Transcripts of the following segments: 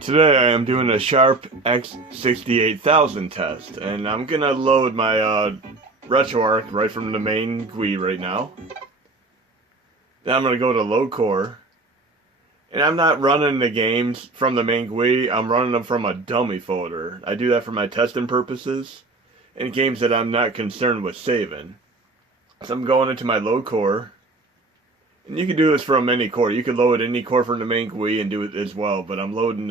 Today I am doing a Sharp X68000 test, and I'm gonna load my RetroArch right from the main GUI right now. Then I'm gonna go to load core, and I'm not running the games from the main GUI, I'm running them from a dummy folder. I do that for my testing purposes, and games that I'm not concerned with saving. So I'm going into my load core. And you can do this from any core. You can load any core from the main GUI and do it as well. But I'm loading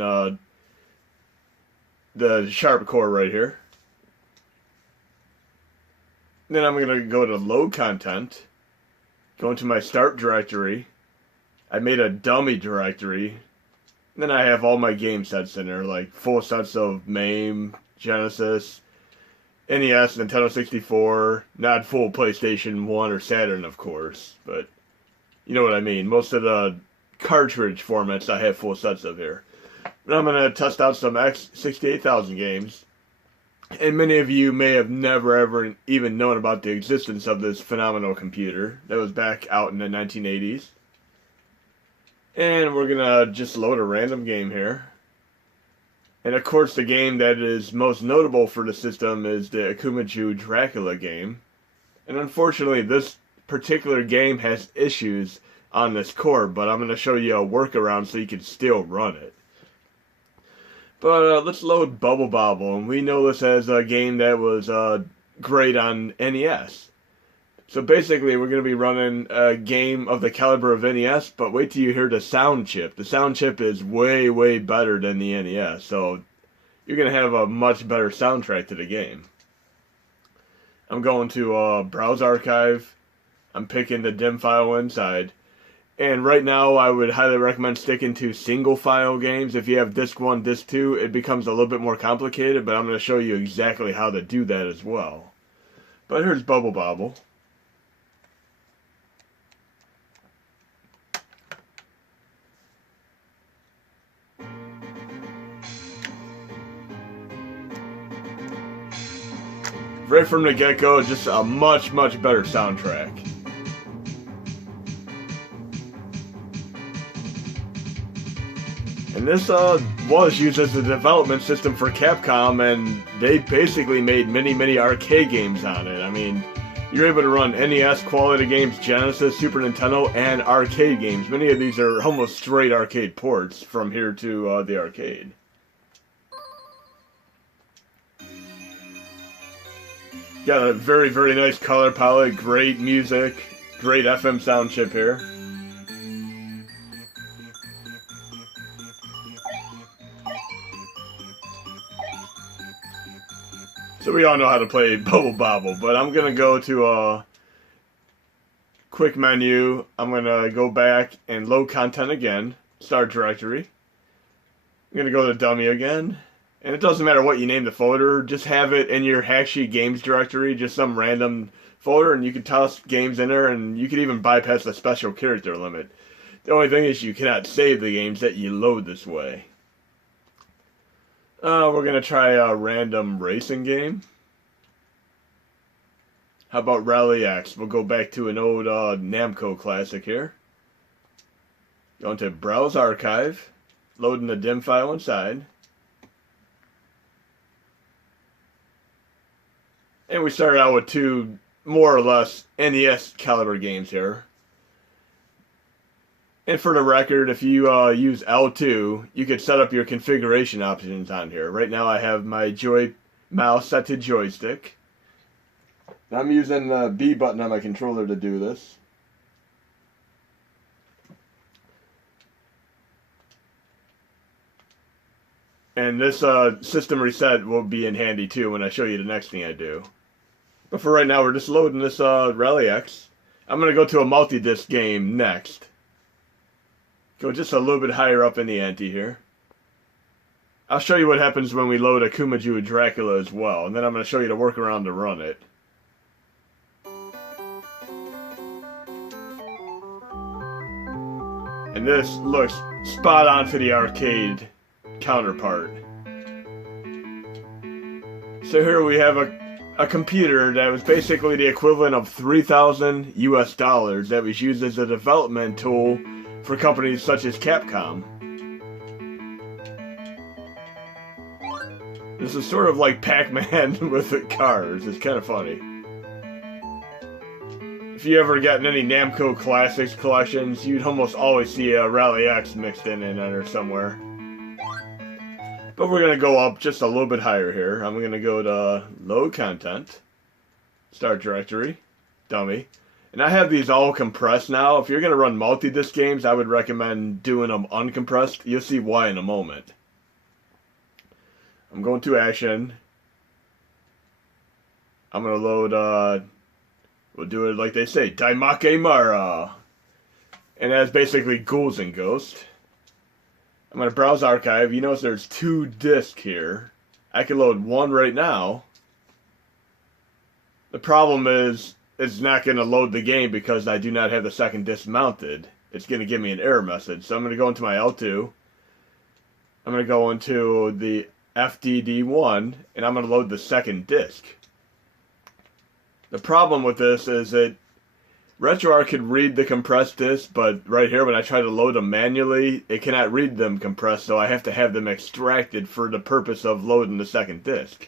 the Sharp core right here. Then I'm going to go to load content. Go into my start directory. I made a dummy directory. And then I have all my game sets in there. Like full sets of MAME, Genesis, NES, Nintendo 64. Not full PlayStation 1 or Saturn, of course. But you know what I mean. Most of the cartridge formats I have full sets of here. But I'm going to test out some X68000 games. And many of you may have never ever even known about the existence of this phenomenal computer. That was back out in the 1980s. And we're going to just load a random game here. And of course the game that is most notable for the system is the Akumajou Dracula game. And unfortunately this particular game has issues on this core, but I'm going to show you a workaround so you can still run it. But let's load Bobble, and we know this as a game that was great on NES. So basically we're going to be running a game of the caliber of NES, but wait till you hear the sound chip. The sound chip is way, way better than the NES, so you're going to have a much better soundtrack to the game. I'm going to Browse Archive. I'm picking the DIM file inside. And right now I would highly recommend sticking to single file games. If you have disc 1, disc 2, it becomes a little bit more complicated, but I'm going to show you exactly how to do that as well. But here's Bobble. Right from the get-go, just a much, much better soundtrack. And this was used as a development system for Capcom, and they basically made many, many arcade games on it. I mean, you're able to run NES quality games, Genesis, Super Nintendo, and arcade games. Many of these are almost straight arcade ports from here to the arcade. Got a very, very nice color palette, great music, great FM sound chip here. So we all know how to play Bobble, but I'm going to go to a quick menu. I'm going to go back and load content again, start directory. I'm going to go to dummy again. And it doesn't matter what you name the folder, just have it in your Hacksheet games directory, just some random folder, and you can toss games in there, and you can even bypass the special character limit. The only thing is you cannot save the games that you load this way. We're going to try a random racing game. How about Rally X? We'll go back to an old Namco classic here. Going to Browse Archive, loading the DIM file inside. And we started out with two more or less NES caliber games here. And for the record, if you use L2, you could set up your configuration options on here. Right now I have my mouse set to joystick. I'm using the B button on my controller to do this. And this system reset will be in handy too when I show you the next thing I do. But for right now, we're just loading this Rally X. I'm going to go to a multi-disc game next. Go just a little bit higher up in the ante here. I'll show you what happens when we load Akumajou Dracula as well, and then I'm going to show you the workaround to run it. And this looks spot on for the arcade counterpart. So here we have a computer that was basically the equivalent of $3,000 US that was used as a development tool for companies such as Capcom. This is sort of like Pac-Man with the cars. It's kind of funny. If you ever gotten any Namco Classics collections, you'd almost always see a Rally X mixed in there somewhere. But we're going to go up just a little bit higher here. I'm going to go to Load Content, Start Directory, Dummy. And I have these all compressed now. If you're going to run multi-disc games, I would recommend doing them uncompressed. You'll see why in a moment. I'm going to Action. I'm going to load, we'll do it like they say, Daimake Mara. And that's basically Ghouls and Ghosts. I'm going to browse archive. You notice there's 2 discs here. I can load one right now. The problem is it's not going to load the game because I do not have the second disc mounted. It's going to give me an error message. So I'm going to go into my L2. I'm going to go into the FDD1 and I'm going to load the second disc. The problem with this is that RetroArch could read the compressed discs, but right here when I try to load them manually, it cannot read them compressed, so I have to have them extracted for the purpose of loading the second disc.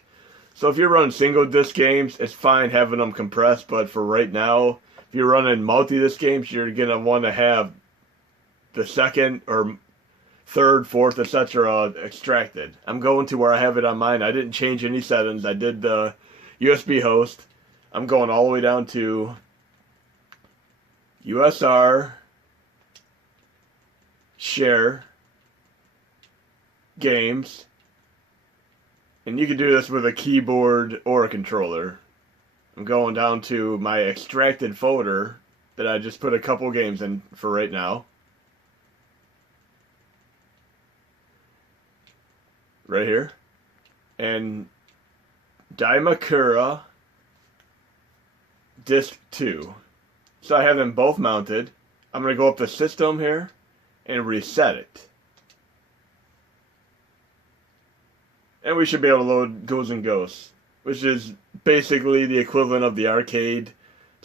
So if you're running single disc games, it's fine having them compressed, but for right now, if you're running multi-disc games, you're going to want to have the second or third, fourth, etc. extracted. I'm going to where I have it on mine. I didn't change any settings. I did the USB host. I'm going all the way down to USR, Share, Games, and you can do this with a keyboard or a controller. I'm going down to my extracted folder that I just put a couple games in for right now. Right here. And Daimakura Disc 2. So I have them both mounted. I'm going to go up to System here and reset it. And we should be able to load Ghouls and Ghosts, which is basically the equivalent of the arcade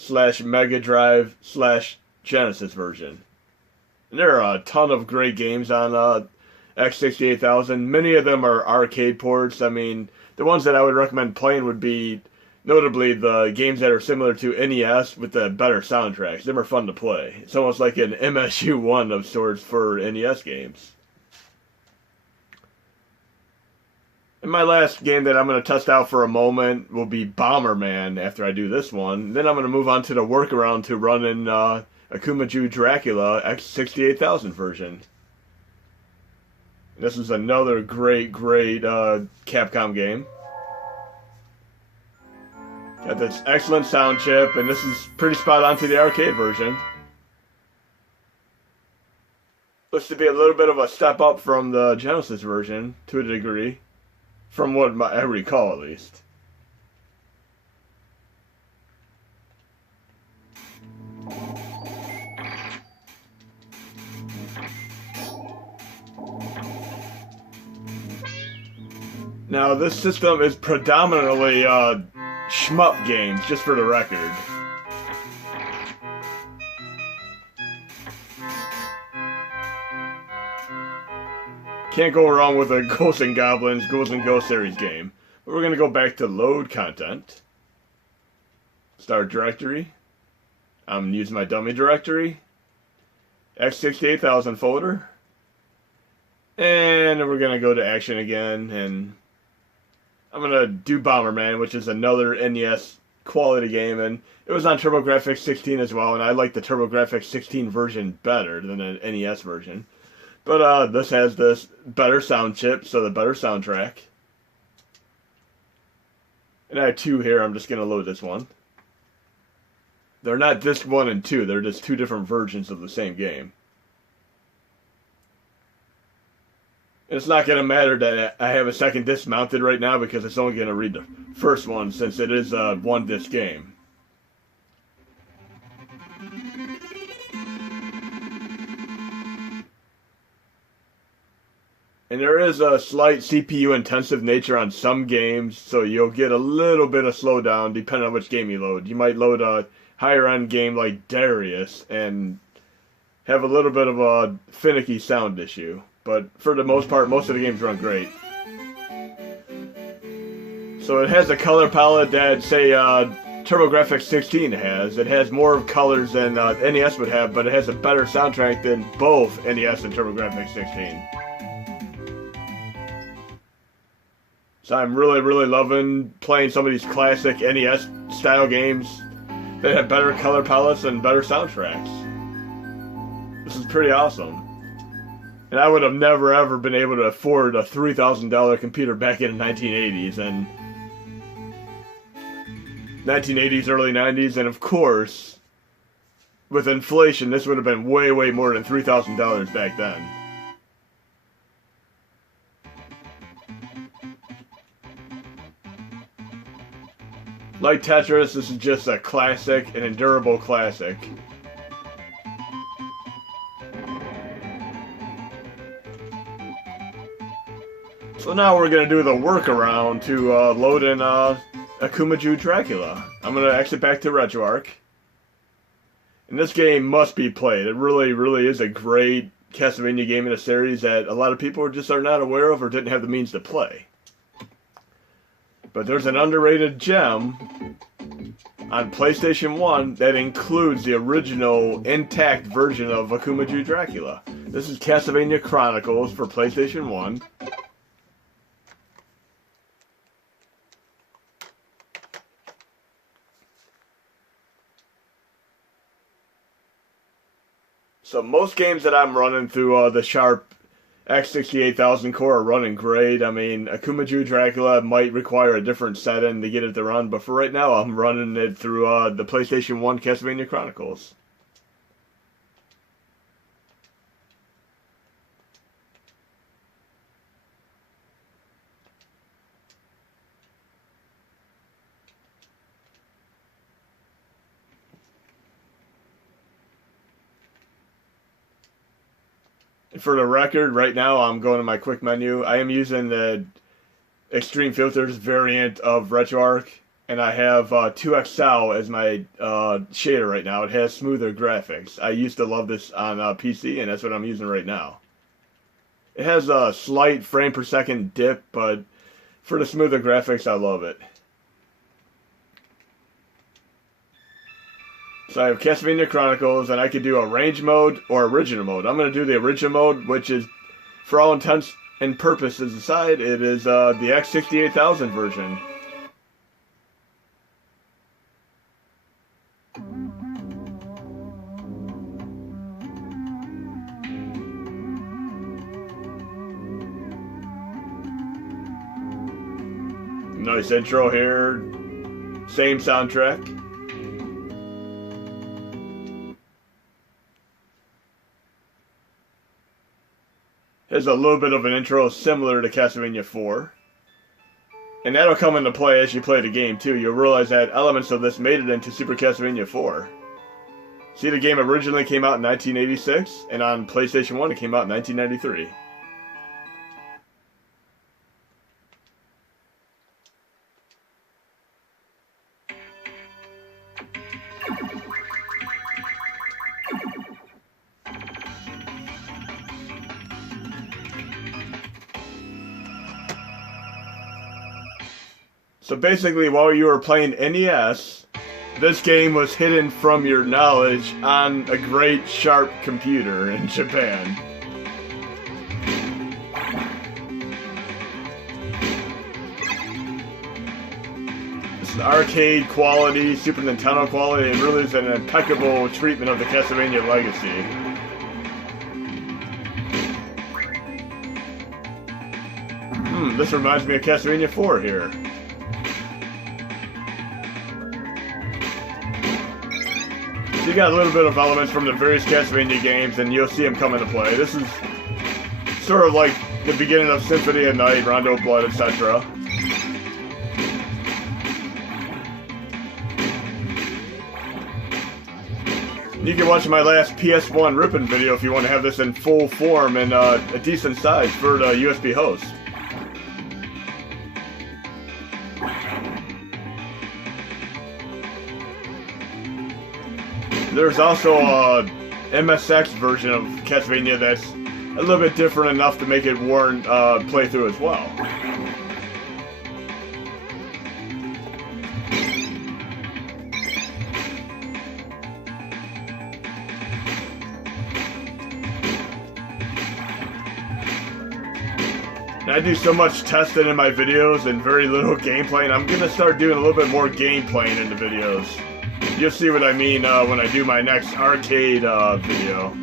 / Mega Drive / Genesis version. And there are a ton of great games on X68000. Many of them are arcade ports. I mean, the ones that I would recommend playing would be notably the games that are similar to NES with the better soundtracks. Them are fun to play. It's almost like an MSU1 of sorts for NES games. And my last game that I'm going to test out for a moment will be Bomberman after I do this one. Then I'm going to move on to the Workaround to run in Akumajou Dracula X68000 version. This is another great Capcom game. Got this excellent sound chip, and this is pretty spot on to the arcade version. Looks to be a little bit of a step up from the Genesis version, to a degree. From what I recall, at least. Now, this system is predominantly shmup games, just for the record. Can't go wrong with a Ghosts and Goblins, Ghouls and Ghosts series game. But we're going to go back to Load Content. Start Directory. I'm using my dummy directory. X68000 folder. And we're going to go to Action again, and I'm going to do Bomberman, which is another NES quality game, and it was on TurboGrafx 16 as well, and I like the TurboGrafx 16 version better than the NES version. But this has this better sound chip, so the better soundtrack. And I have 2 here, I'm just going to load this one. They're not disc 1 and 2, they're just 2 different versions of the same game. It's not going to matter that I have a second disc mounted right now because it's only going to read the first one since it is a 1-disc game. And there is a slight CPU intensive nature on some games, so you'll get a little bit of slowdown depending on which game you load. You might load a higher end game like Darius and have a little bit of a finicky sound issue. But for the most part, most of the games run great. So it has a color palette that, say, TurboGrafx 16 has. It has more colors than NES would have, but it has a better soundtrack than both NES and TurboGrafx 16. So I'm really, really loving playing some of these classic NES-style games that have better color palettes and better soundtracks. This is pretty awesome. And I would have never, ever been able to afford a $3,000 computer back in the 1980s, and 1980s, early 90s, and of course, with inflation, this would have been way, way more than $3,000 back then. Like Tetris, this is just a classic, an endurable classic. So now we're going to do the workaround to load in Akumajou Dracula. I'm going to exit back to RetroArch. And this game must be played. It really, really is a great Castlevania game in a series that a lot of people just are not aware of or didn't have the means to play. But there's an underrated gem on PlayStation 1 that includes the original intact version of Akumajou Dracula. This is Castlevania Chronicles for PlayStation 1. So most games that I'm running through the Sharp X68000 core are running great. I mean, Akumajou Dracula might require a different setting to get it to run, but for right now I'm running it through the PlayStation 1 Castlevania Chronicles. For the record, right now I'm going to my quick menu. I am using the Extreme Filters variant of RetroArch, and I have 2XL as my shader right now. It has smoother graphics. I used to love this on PC, and that's what I'm using right now. It has a slight frame per second dip, but for the smoother graphics, I love it. So I have Castlevania Chronicles, and I could do Arrange mode or Original mode. I'm going to do the Original mode, which is, for all intents and purposes aside, it is the X68000 version. Nice intro here. Same soundtrack. There's a little bit of an intro similar to Castlevania 4. And that'll come into play as you play the game too. You'll realize that elements of this made it into Super Castlevania 4. See, the game originally came out in 1986, and on PlayStation 1 it came out in 1993. So basically, while you were playing NES, this game was hidden from your knowledge on a great Sharp computer in Japan. This is arcade quality, Super Nintendo quality. It really is an impeccable treatment of the Castlevania legacy. This reminds me of Castlevania 4 here. So you got a little bit of elements from the various Castlevania games, and you'll see them come into play. This is sort of like the beginning of Symphony at Night, Rondo of Blood, etc. You can watch my last PS1 ripping video if you want to have this in full form and a decent size for the USB host. There's also a MSX version of Castlevania that's a little bit different enough to make it warrant playthrough as well. And I do so much testing in my videos and very little gameplay, and I'm gonna start doing a little bit more gameplaying in the videos. You'll see what I mean when I do my next arcade video.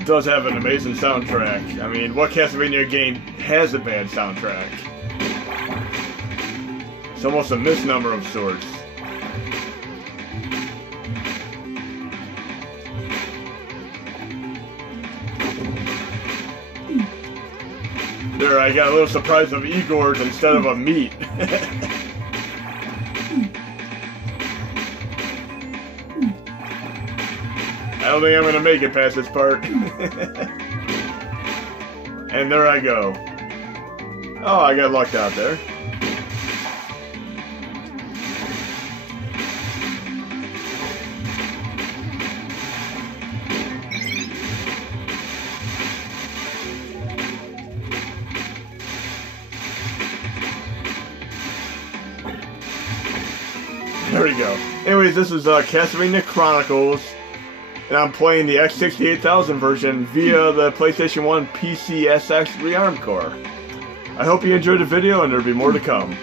It does have an amazing soundtrack. I mean, what Castlevania game has a bad soundtrack? It's almost a misnomer of sorts. There, I got a little surprise of Igor's instead of a meat. I don't think I'm gonna make it past this part. And there I go. Oh, I got lucked out there. There we go. Anyways, this is Castlevania Chronicles, and I'm playing the X68000 version via the PlayStation 1 PCSX Rearm Core. I hope you enjoyed the video, and there'll be more to come.